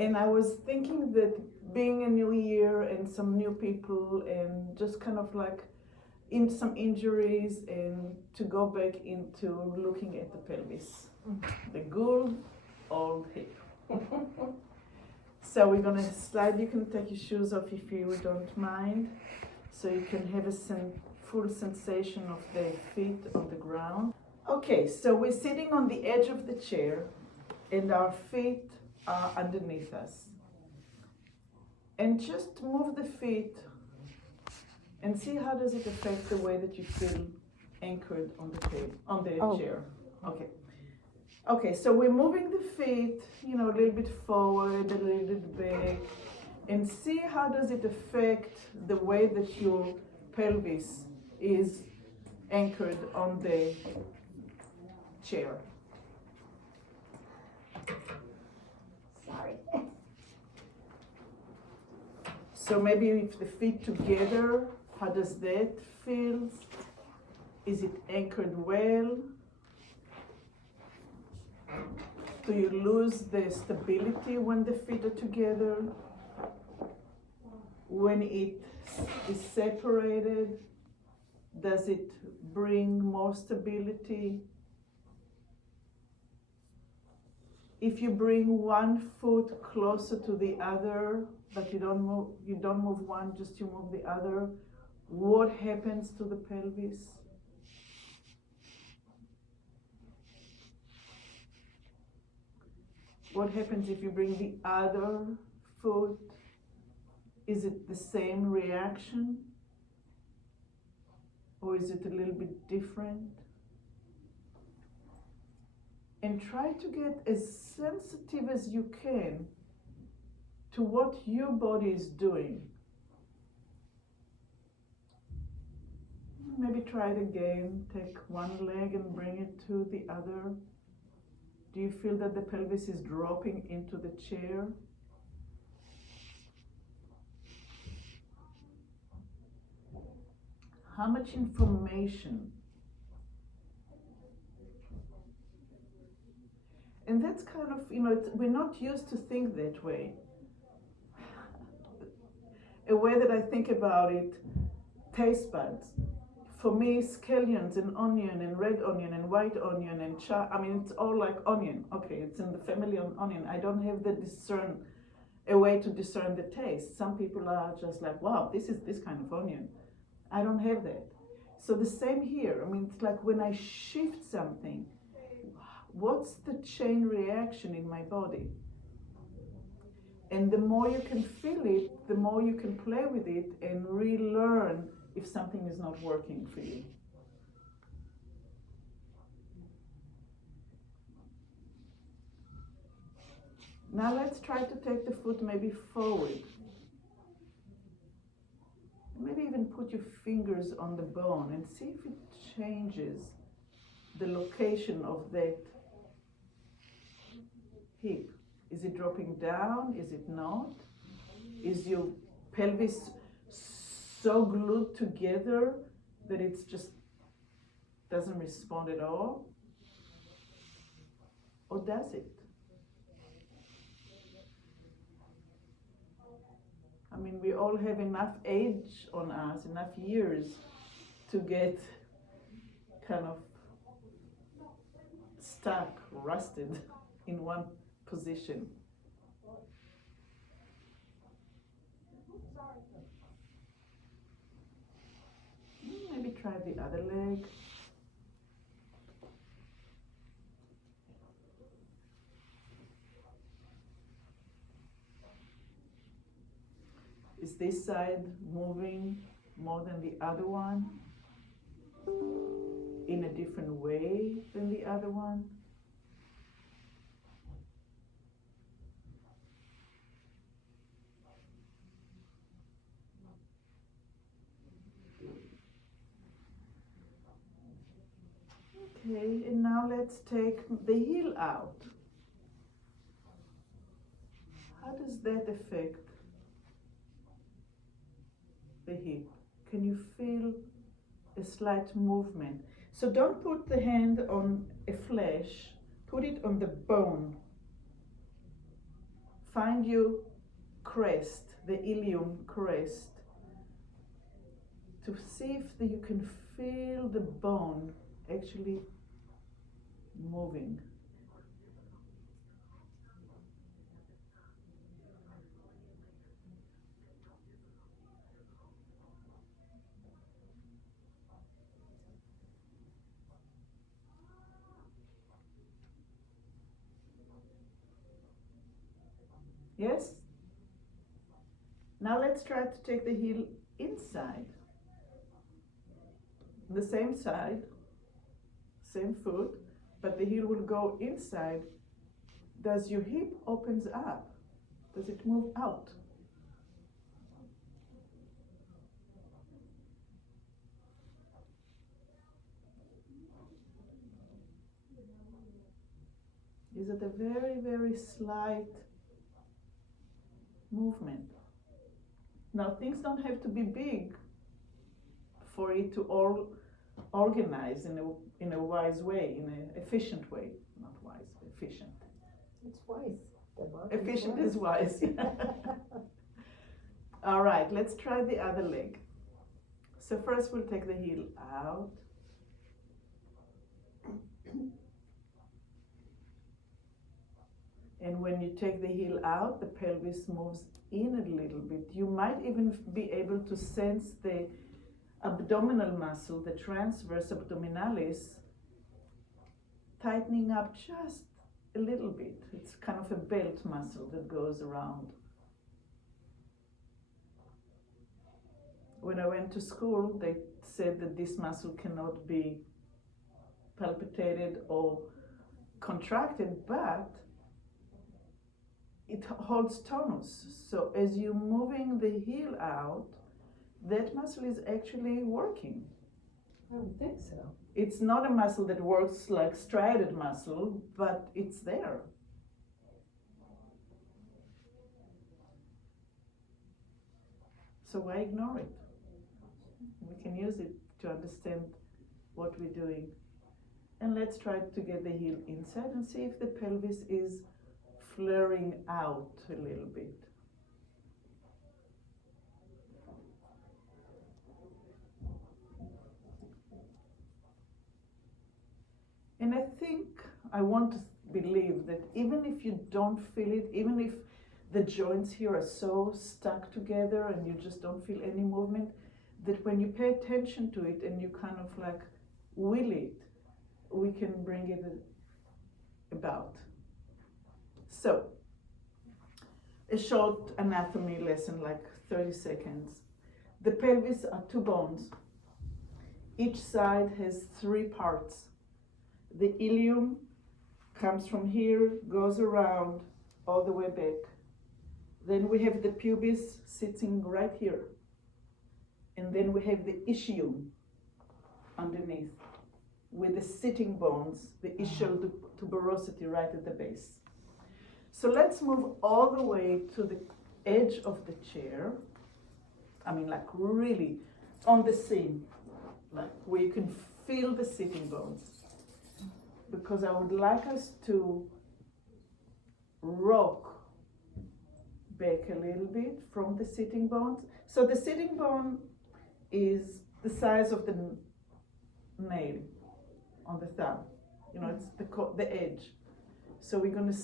And I was thinking that being a new year and some new people and just kind of like in some injuries and to go back into looking at the pelvis, the good old hip. So we're gonna slide. You can take your shoes off if you don't mind, so you can have a full sensation of the feet on the ground. Okay, so we're sitting on the edge of the chair and our feet are underneath us. And just move the feet and see how does it affect the way that you feel anchored on the chair. Okay. Okay, so we're moving the feet, a little bit forward, a little bit back, and see how does it affect the way that your pelvis is anchored on the chair. Sorry. So maybe if the feet together, how does that feel? Is it anchored well? Do you lose the stability when the feet are together? When it is separated, does it bring more stability? If you bring one foot closer to the other, but you don't move one, just you move the other, what happens to the pelvis? What happens if you bring the other foot? Is it the same reaction? Or is it a little bit different? And try to get as sensitive as you can to what your body is doing. Maybe try it again. Take one leg and bring it to the other. Do you feel that the pelvis is dropping into the chair? How much information? And that's kind of, we're not used to think that way. A way that I think about it, taste buds. For me, scallions and onion and red onion and white onion and it's all like onion. Okay, it's in the family of onion. I don't have a way to discern the taste. Some people are just like, wow, this is this kind of onion. I don't have that. So the same here. It's like when I shift something, what's the chain reaction in my body? And the more you can feel it, the more you can play with it and relearn if something is not working for you. Now let's try to take the foot maybe forward. Maybe even put your fingers on the bone and see if it changes the location of that hip. Is it dropping down? Is it not? Is your pelvis so glued together that it just doesn't respond at all? Or does it? We all have enough age on us, enough years to get kind of stuck, rusted in one position. Maybe try the other leg. Is this side moving more than the other one? In a different way than the other one? Okay, and now let's take the heel out. How does that affect the hip? Can you feel a slight movement? So don't put the hand on a flesh, put it on the bone. find your crest, the ilium crest, to see if you can feel the bone actually moving. Yes? Now let's try to take the heel inside. The same side, same foot, but the heel will go inside. Does your hip opens up? Does it move out? Is it a very, very slight movement? Now, things don't have to be big for it to all organize in a wise way, in an efficient way. Not wise, efficient. It's wise. Efficient is wise. All right, let's try the other leg. So first we'll take the heel out. And when you take the heel out, the pelvis moves in a little bit. You might even be able to sense the abdominal muscle, the transverse abdominalis, tightening up just a little bit. It's kind of a belt muscle that goes around. When I went to school, they said that this muscle cannot be palpitated or contracted, but it holds tonus. So as you're moving the heel out, that muscle is actually working. I would think so. It's not a muscle that works like striated muscle, but it's there. So why ignore it? We can use it to understand what we're doing. And let's try to get the heel inside and see if the pelvis is flaring out a little bit. And I want to believe that even if you don't feel it, even if the joints here are so stuck together and you just don't feel any movement, that when you pay attention to it and you kind of like will it, we can bring it about. So, a short anatomy lesson, like 30 seconds. The pelvis are two bones. Each side has three parts. The ilium comes from here, goes around all the way back. Then we have the pubis sitting right here. And then we have the ischium underneath with the sitting bones, the ischial tuberosity right at the base. So let's move all the way to the edge of the chair. I mean, like really on the seam, like where you can feel the sitting bones. Because I would like us to rock back a little bit from the sitting bones. So the sitting bone is the size of the nail on the thumb. You know, it's the edge. So we're going to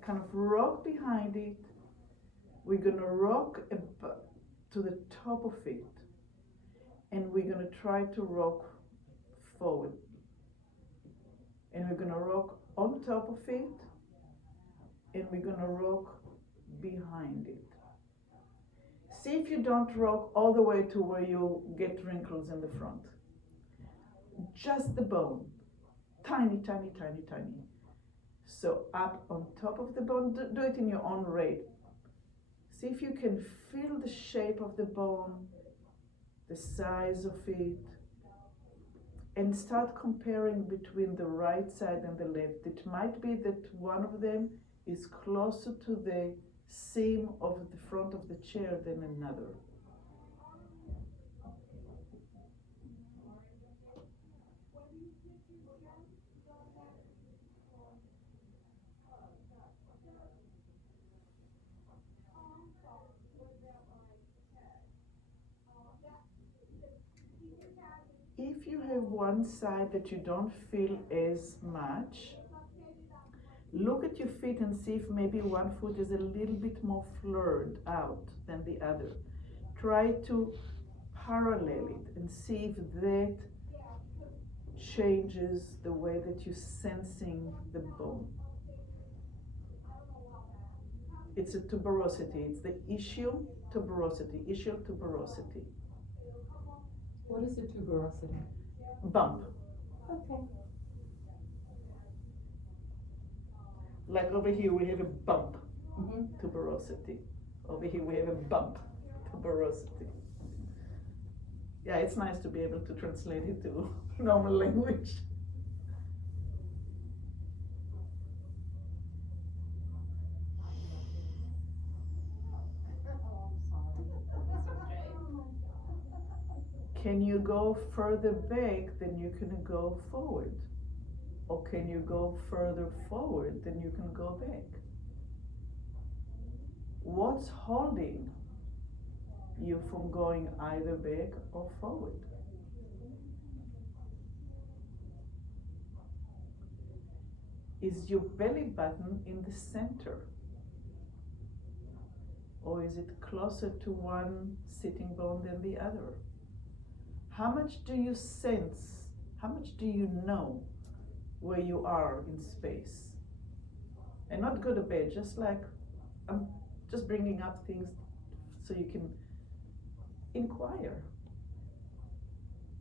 kind of rock behind it. We're going to rock to the top of it. And we're going to try to rock forward. And we're going to rock on top of it, and we're going to rock behind it. See if you don't rock all the way to where you get wrinkles in the front. Just the bone. Tiny, tiny, tiny, tiny. So up on top of the bone, do it in your own rate. See if you can feel the shape of the bone, the size of it, and start comparing between the right side and the left. It might be that one of them is closer to the seam of the front of the chair than another. one side that you don't feel as much, look at your feet and see if maybe one foot is a little bit more flared out than the other. Try to parallel it and see if that changes the way that you're sensing the bone. It's a tuberosity. It's the ischial tuberosity. Ischial tuberosity. What is a tuberosity? Bump. Okay. Like over here we have a bump, Mm-hmm. tuberosity. Over here we have a bump, tuberosity. Yeah, it's nice to be able to translate it to normal language. Can you go further back than you can go forward? Or can you go further forward than you can go back? What's holding you from going either back or forward? Is your belly button in the center? Or is it closer to one sitting bone than the other? How much do you sense? How much do you know where you are in space? And not good or bad, just like I'm just bringing up things so you can inquire,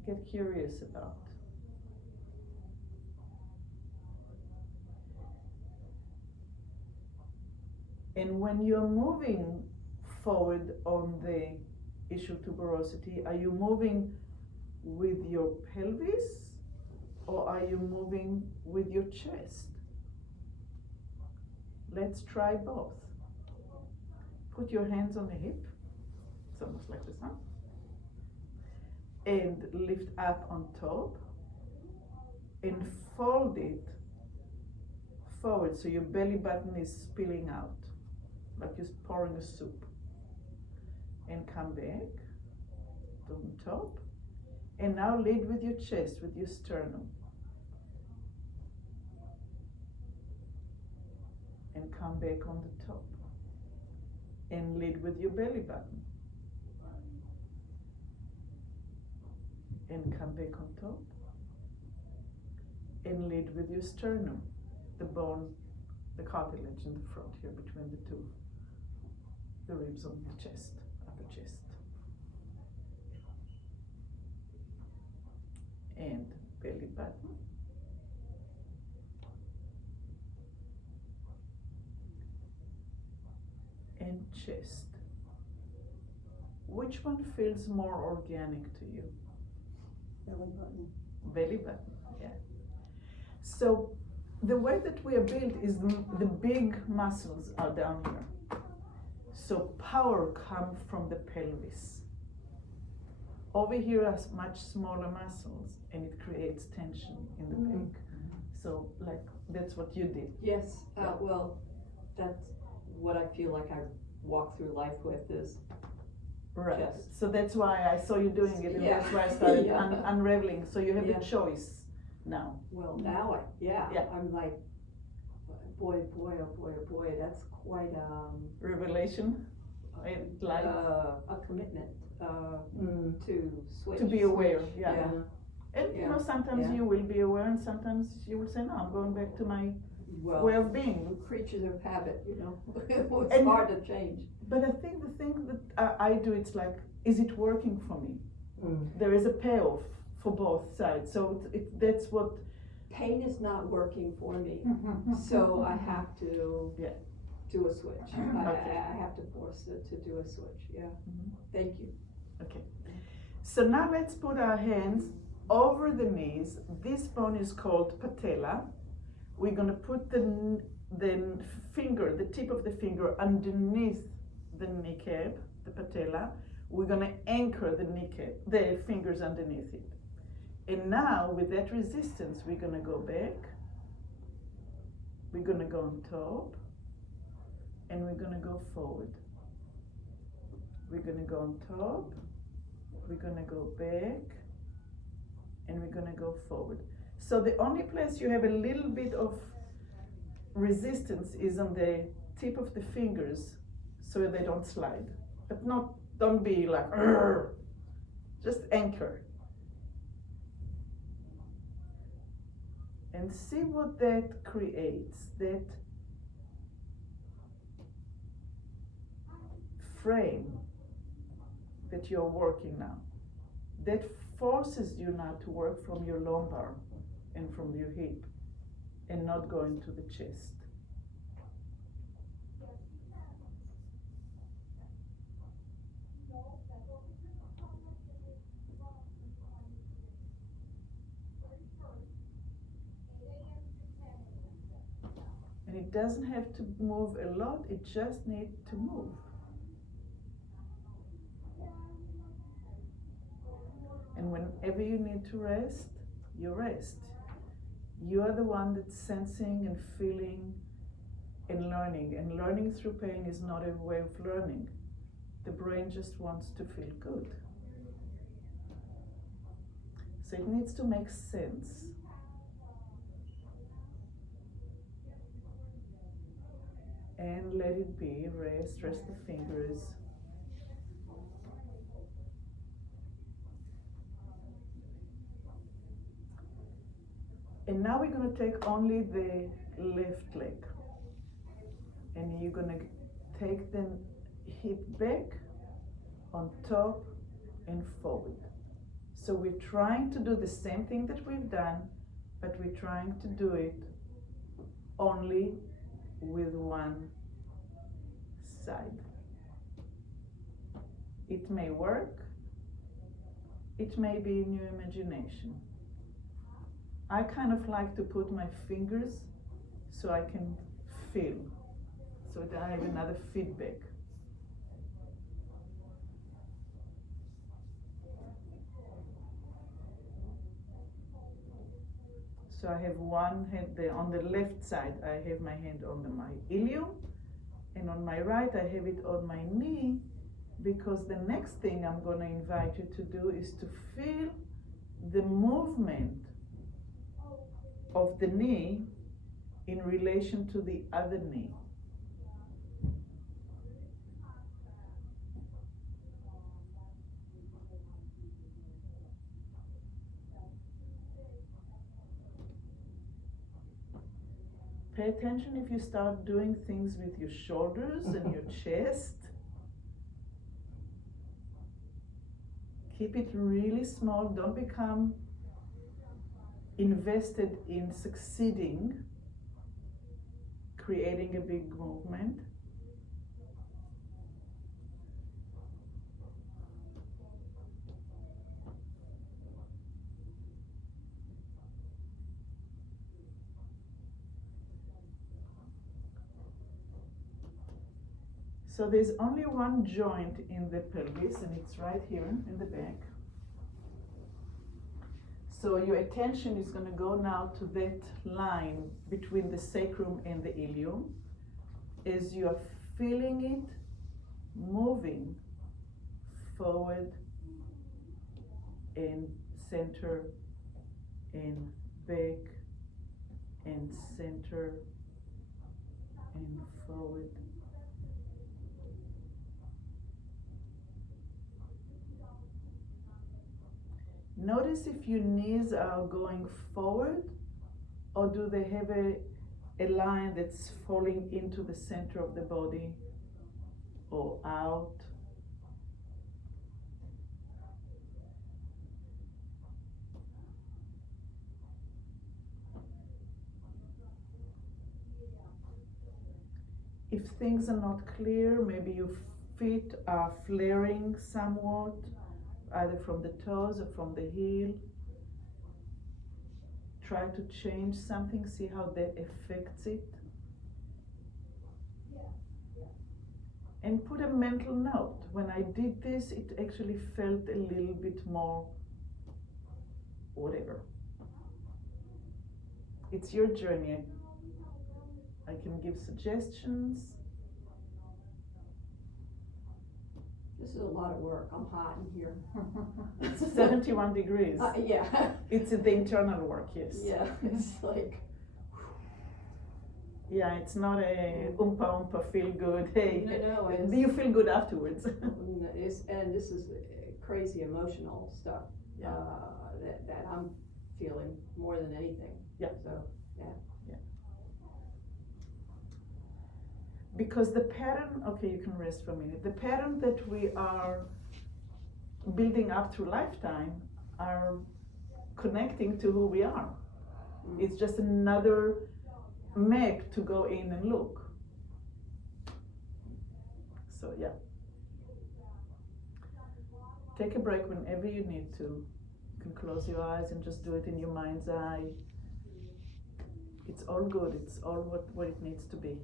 get curious about. And when you're moving forward on the ischial tuberosity, are you moving with your pelvis or are you moving with your chest? Let's try both. Put your hands on the hip, it's almost like this, huh? And lift up on top and fold it forward so your belly button is spilling out, like you're pouring a soup. And come back on top. And now lead with your chest, with your sternum. And come back on the top. And lead with your belly button. And come back on top. And lead with your sternum, the bone, the cartilage in the front here between the two, the ribs on the chest, upper chest. And belly button. And chest. Which one feels more organic to you? Belly button. Belly button, yeah. So the way that we are built is the big muscles are down here. So power comes from the pelvis. Over here are much smaller muscles and it creates tension in the back. So like that's what you did. Yes, well, that's what I feel like I walk through life with is Right. chest. So that's why I saw you doing it and Yeah. that's why I started Yeah. unraveling. So you have Yeah. the choice now. Well, now Yeah. I'm like, boy, oh boy, that's quite Revelation. Light. a commitment to switch. To be aware, yeah. Yeah. And you Yeah. know, sometimes Yeah. you will be aware and sometimes you will say, no, I'm going back to my Well, way of being. we're creatures of habit, you know. It's And- hard to change. But I think the thing that I do, it's like, is it working for me? There is a payoff for both sides. So that's what. Pain is not working for me, so I have to Yeah. do a switch. Okay. I have to force it to do a switch, yeah. Mhm. Thank you. Okay. So now let's put our hands over the knees. This bone is called patella. We're going to put the finger, the tip of the finger underneath the kneecap, the patella. We're going to anchor the kneecap, the fingers underneath it. And now with that resistance, we're going to go back. We're going to go on top. And we're going to go forward. We're going to go on top. We're going to go back. and we're gonna go forward. So the only place you have a little bit of resistance is on the tip of the fingers so they don't slide. But don't be like, "Arr!" Just anchor. And see what that creates, that frame that you're working now. That forces you now to work from your lumbar and from your hip and not going to the chest. And it doesn't have to move a lot, it just needs to move. And whenever you need to rest, you rest. You are the one that's sensing and feeling and learning. And learning through pain is not a way of learning. The brain just wants to feel good. So it needs to make sense. And let it be, rest the fingers. And now we're going to take only the left leg. And you're going to take the hip back, on top, and forward. So we're trying to do the same thing that we've done, but we're trying to do it only with one side. It may work, it may be in your imagination. I kind of like to put my fingers so I can feel, so that I have another feedback. So I have one hand there. On the left side, I have my hand on my ilium, and on my right, I have it on my knee, because the next thing I'm going to invite you to do is to feel the movement of the knee in relation to the other knee. Pay attention if you start doing things with your shoulders and your chest. Keep it really small. Don't become invested in succeeding, creating a big movement. So there's only one joint in the pelvis, and it's right here in the back. So your attention is going to go now to that line between the sacrum and the ilium, as you are feeling it moving forward and center and back and center and forward. Notice if your knees are going forward, or do they have a line that's falling into the center of the body or out. If things are not clear, maybe your feet are flaring somewhat, either from the toes or from the heel. Try to change something, see how that affects it. And put a mental note. When I did this, it actually felt a little bit more whatever. It's your journey. I can give suggestions. This is a lot of work. I'm hot in here. It's 71 degrees. Yeah. It's the internal work, yes. Yeah, it's like, Yeah, it's not a oompa feel good. Hey, no, do you feel good afterwards? and this is crazy emotional stuff, Yeah. that I'm feeling more than anything. Yeah. So, Because the pattern, okay, you can rest for a minute. The pattern that we are building up through lifetime are connecting to who we are. It's just another map to go in and look. So yeah. Take a break whenever you need to. You can close your eyes and just do it in your mind's eye. It's all good. It's all what it needs to be.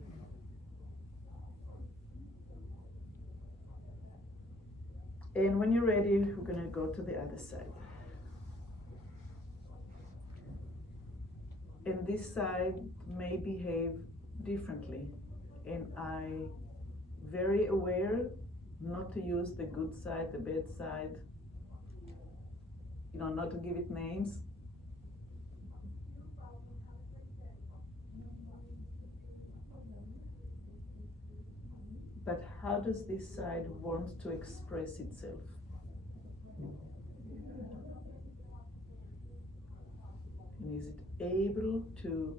And when you're ready, we're going to go to the other side. And this side may behave differently. And I'm very aware not to use the good side, the bad side, not to give it names. But how does this side want to express itself? And is it able to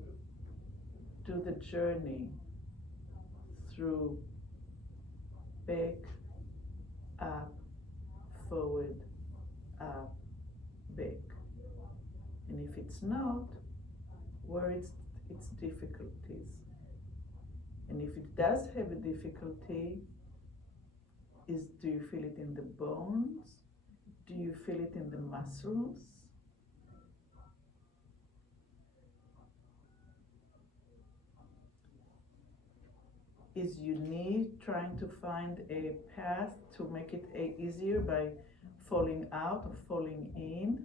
do the journey through back, up, forward, up, back? And if it's not, where its difficulties? And if it does have a difficulty, do you feel it in the bones? Do you feel it in the muscles? Is your knee trying to find a path to make it easier by falling out or falling in?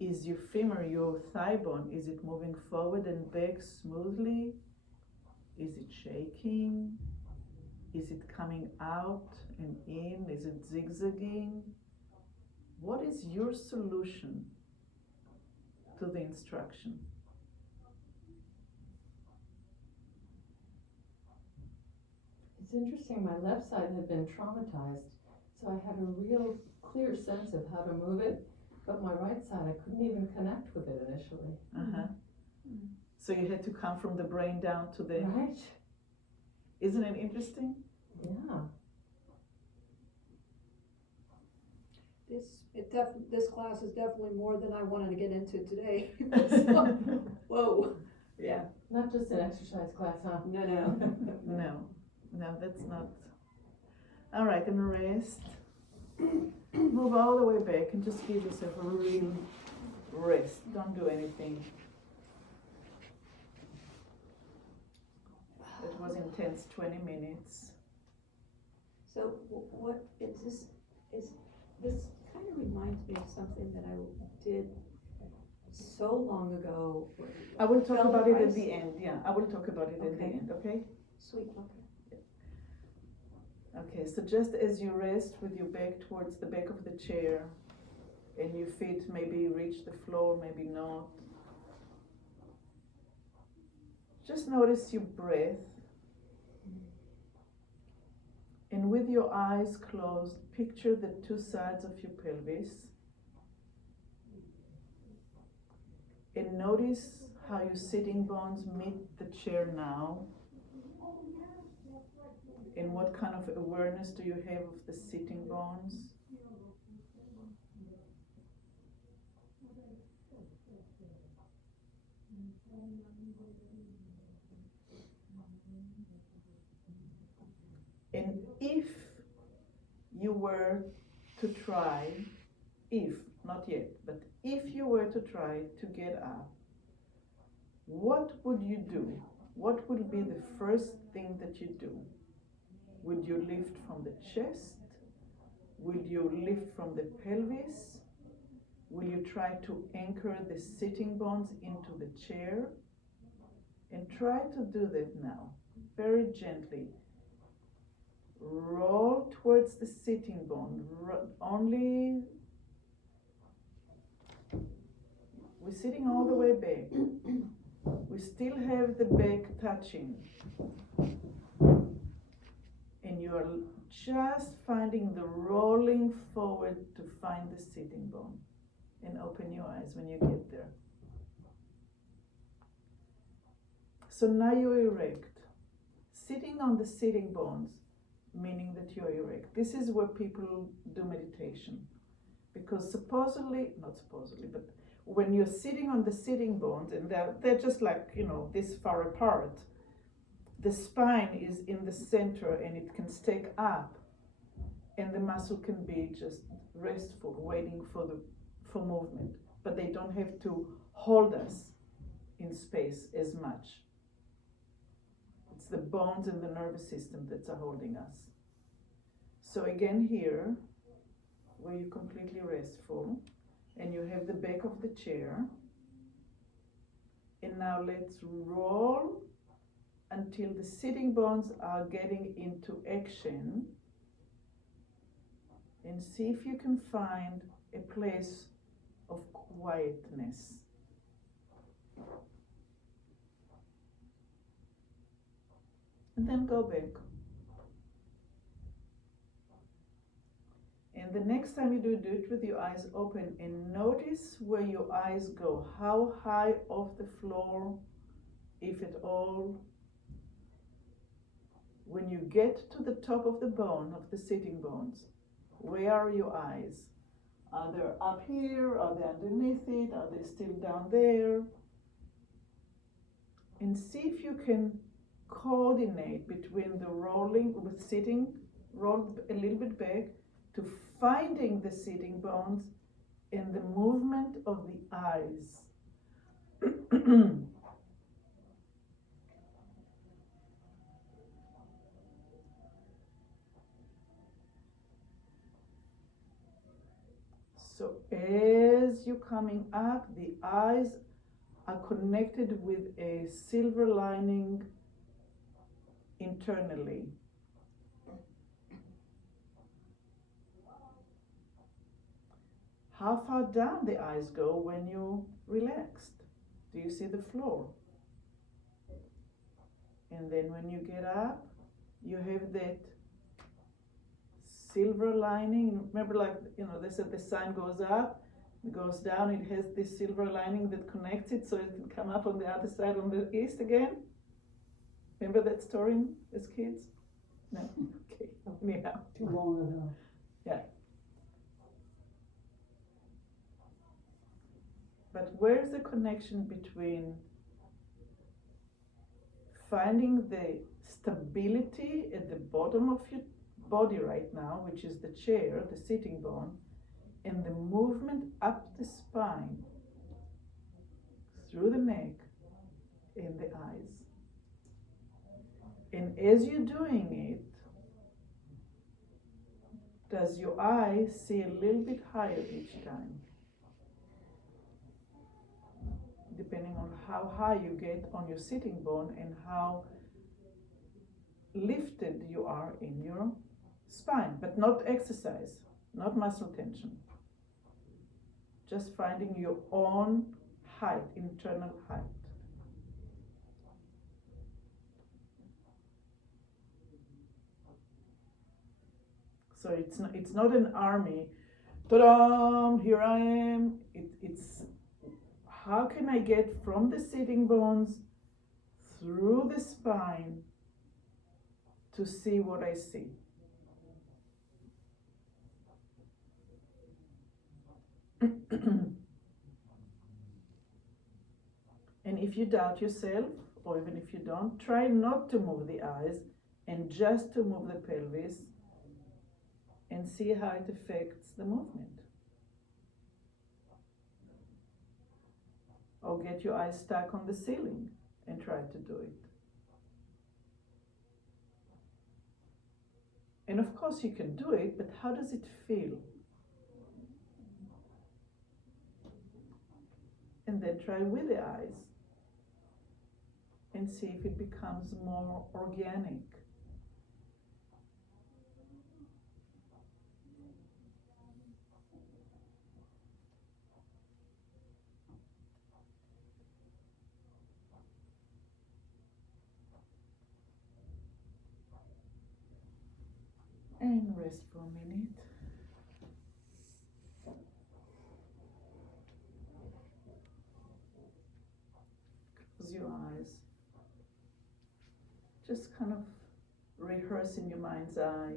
Is your femur, your thigh bone, is it moving forward and back smoothly? Is it shaking? Is it coming out and in? Is it zigzagging? What is your solution to the instruction? It's interesting, my left side had been traumatized, so I had a real clear sense of how to move it, but my right side, I couldn't even connect with it initially. Uh-huh. So you had to come from the brain down to the... Right? Isn't it interesting? Yeah. This class is definitely more than I wanted to get into today. Whoa. Yeah. Not just an exercise class, huh? No. No, that's not. All right, and rest. Move all the way back and just give yourself a real rest. Don't do anything. It was intense 20 minutes. So what is this? This kind of reminds me of something that I did so long ago. I will talk about it at Ice? the end. Yeah, I will talk about it at the Okay. end, okay? Sweet, okay. Okay, so just as you rest with your back towards the back of the chair and your feet maybe reach the floor, maybe not. Just notice your breath. And with your eyes closed, picture the two sides of your pelvis. And notice how your sitting bones meet the chair now. And what kind of awareness do you have of the sitting bones? And if you were to try, not yet, but if you were to try to get up, what would you do? What would be the first thing that you do? Would you lift from the chest? Will you lift from the pelvis? Will you try to anchor the sitting bones into the chair? And try to do that now, very gently. Roll towards the sitting bone. Only, we're sitting all the way back. We still have the back touching. And you are just finding the rolling forward to find the sitting bone. And open your eyes when you get there. So now you're erect. Sitting on the sitting bones, meaning that you're erect. This is where people do meditation. Because not supposedly, but when you're sitting on the sitting bones, and they're just like, this far apart, the spine is in the center and it can stack up, and the muscle can be just restful, waiting for movement. But they don't have to hold us in space as much. It's the bones and the nervous system that are holding us. So again here, where you're completely restful, and you have the back of the chair. And now let's roll until the sitting bones are getting into action. And see if you can find a place of quietness. And then go back. And the next time you do it with your eyes open, and notice where your eyes go. How high off the floor, if at all. When you get to the top of the bone, of the sitting bones, where are your eyes? Are they up here? Are they underneath it? Are they still down there? And see if you can coordinate between the rolling with sitting, roll a little bit back, to finding the sitting bones and the movement of the eyes. So as you're coming up, the eyes are connected with a silver lining internally. How far down the eyes go when you're relaxed? Do you see the floor? And then when you get up, you have that silver lining. Remember, they said the sun goes up, it goes down, it has this silver lining that connects it so it can come up on the other side on the east again. Remember that story as kids? No? Okay, anyhow. Too long ago. Yeah. But where's the connection between finding the stability at the bottom of your body right now, which is the chair, the sitting bone, and the movement up the spine, through the neck, and the eyes? And as you're doing it, does your eye see a little bit higher each time? Depending on how high you get on your sitting bone and how lifted you are in your spine, but not exercise, not muscle tension. Just finding your own height, internal height. So it's not an army. Ta-da! Here I am. It's how can I get from the sitting bones through the spine to see what I see? And if you doubt yourself, or even if you don't, try not to move the eyes and just to move the pelvis and see how it affects the movement. Or get your eyes stuck on the ceiling and try to do it. And of course you can do it, but how does it feel? And then try with the eyes and see if it becomes more organic. And rest for a minute. Close your eyes. Just kind of rehearse in your mind's eye,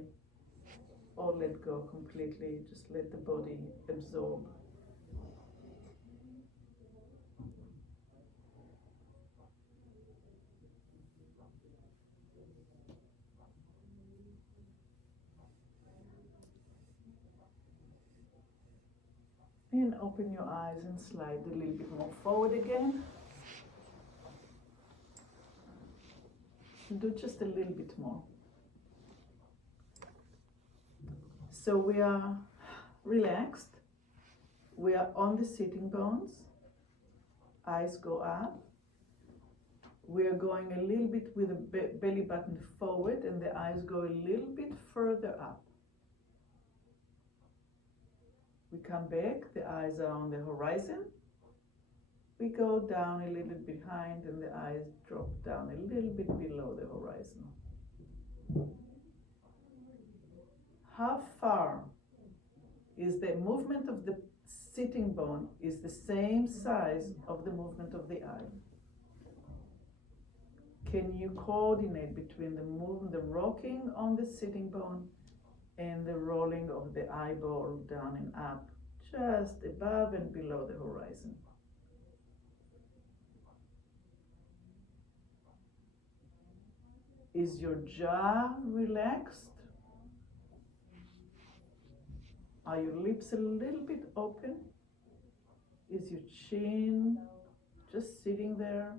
or let go completely. Just let the body absorb. And open your eyes and slide a little bit more forward again. And do just a little bit more. So we are relaxed. We are on the sitting bones. Eyes go up. We are going a little bit with the belly button forward, and the eyes go a little bit further up. We come back, the eyes are on the horizon. We go down a little bit behind, and the eyes drop down a little bit below the horizon. How far is the movement of the sitting bone is the same size of the movement of the eye? Can you coordinate between the rocking on the sitting bone and the rolling of the eyeball down and up, just above and below the horizon? Is your jaw relaxed? Are your lips a little bit open? Is your chin just sitting there?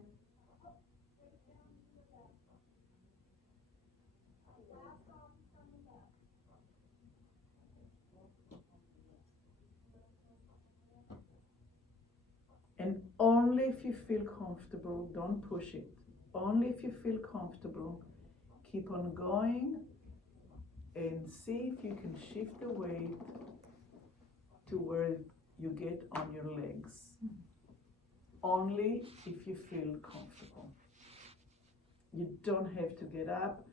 And only if you feel comfortable, don't push it. Only if you feel comfortable, keep on going and see if you can shift the weight to where you get on your legs. Only if you feel comfortable. You don't have to get up.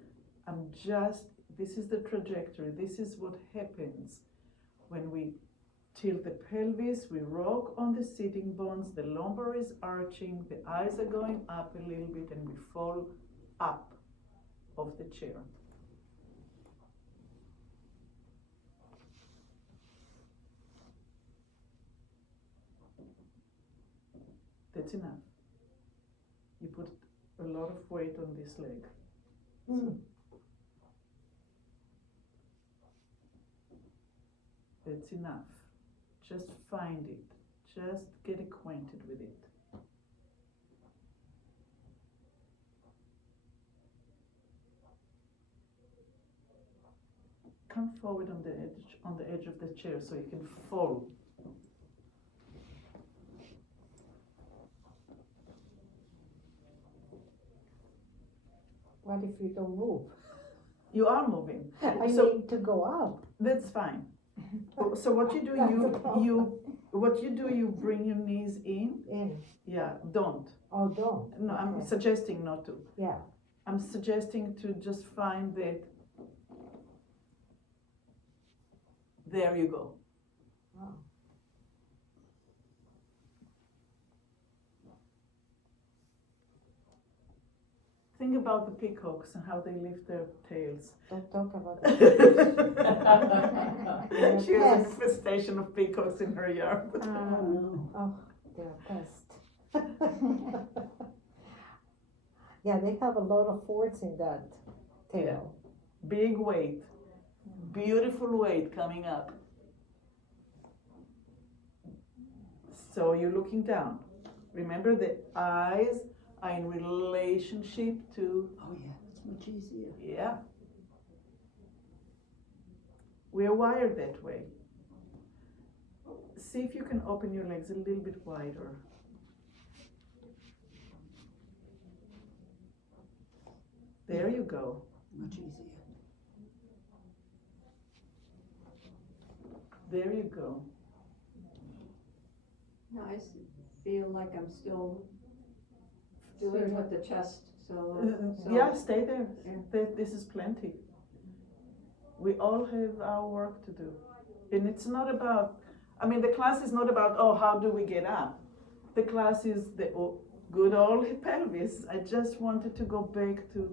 This is the trajectory. This is what happens when we tilt the pelvis, we rock on the sitting bones, the lumbar is arching, the eyes are going up a little bit, and we fall up of the chair. That's enough. You put a lot of weight on this leg. So that's enough. Just find it. Just get acquainted with it. Come forward on the edge of the chair so you can fall. What if you don't move? You are moving. I So- need to go up. That's fine. So what you do, That's the problem. you bring your knees in. In. Yeah, don't. Oh, don't. No, I'm Okay. suggesting not to. Yeah. I'm suggesting to just find that. There you go. Oh. Think about the peacocks and how they lift their tails. Don't talk about She that. has an infestation of peacocks in her yard. Oh, they're a pest. Yeah, they have a lot of force in that tail. Big weight. Beautiful weight coming up. So you're looking down. Remember, the eyes are in relationship to, Oh, yeah, it's much easier. yeah. We are wired that way. See if you can open your legs a little bit wider. There you go. Much easier. There you go. Now feel like I'm still doing with the chest, so. Yeah, stay there. Yeah. This is plenty. We all have our work to do. And it's not about, I mean, the class is not about, oh, how do we get up? The class is the good old pelvis. I just wanted to go back to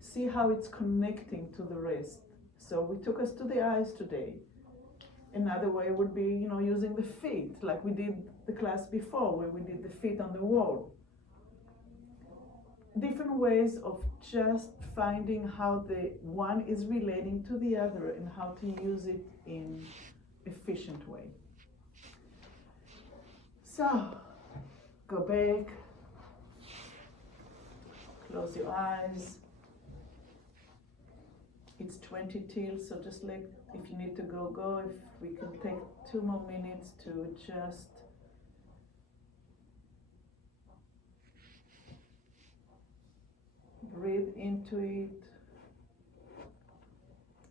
see how it's connecting to the rest. So we took us to the eyes today. Another way would be, using the feet, like we did the class before, where we did the feet on the wall. Different ways of just finding how the one is relating to the other and how to use it in efficient way. So, go back, close your eyes. It's 20 till, so just like if you need to go. If we can take 2 more minutes to just breathe into it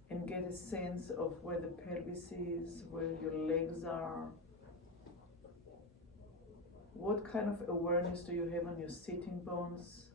and get a sense of where the pelvis is, where your legs are. What kind of awareness do you have on your sitting bones?